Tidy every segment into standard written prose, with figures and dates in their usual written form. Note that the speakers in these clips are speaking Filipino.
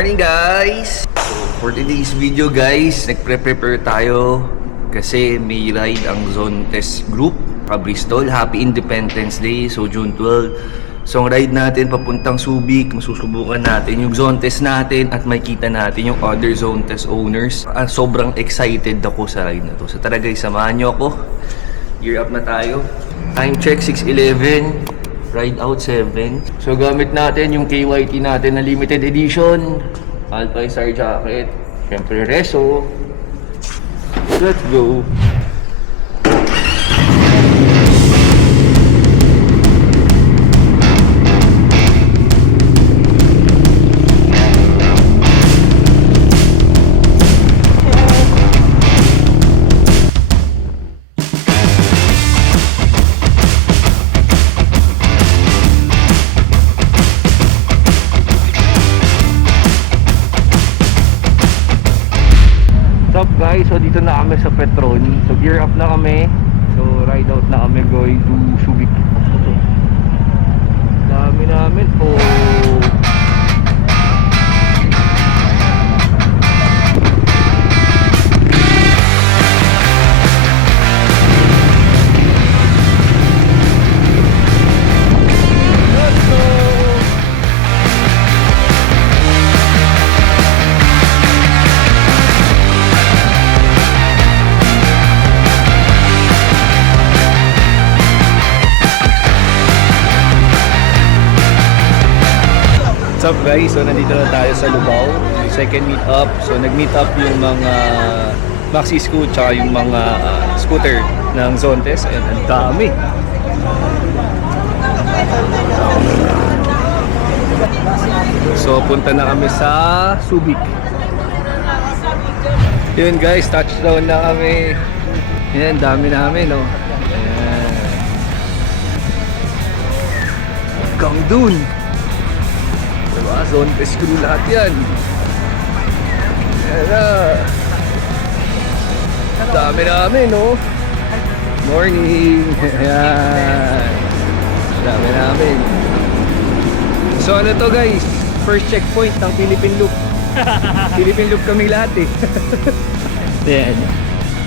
morning guys! So for today's video guys, nagpre-prepare tayo kasi may ride ang Zontes Group Bristol. Happy Independence Day, so June 12. So ang ride natin papuntang Subic, masusubukan natin yung Zontes natin at makita natin yung other Zontes owners. Sobrang excited ako sa ride na to. So tara guys, samahan nyo ako. Gear up na tayo. Time check 6:11. Ride out 7. So gamit natin yung KYT natin na limited edition Alpine jacket. Siyempre Reso. Let's go. Guys, so dito na kami sa Petron. So gear up na kami. So ride out na kami going to Subic. Dami namin po. What's up guys? So nandito na tayo sa Lubao, second meet up. So nag-meet up yung mga Maxi Scoot tsaka yung mga scooter ng Zontes. And ang dami. So punta na kami sa Subic. Yun guys, touchdown na kami. Yan, dami namin, no? Ayan. Hanggang dun. Diba? Zontes crew lahat yan. Ayan na. Dami namin, no? Morning. Ayan. Dami namin. So ano to guys? First checkpoint ng Philippine Loop. Philippine Loop kaming lahat eh. Ayan.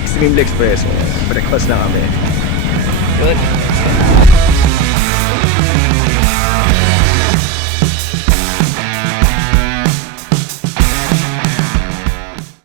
Extreme Express. Breakfast na kami. Good.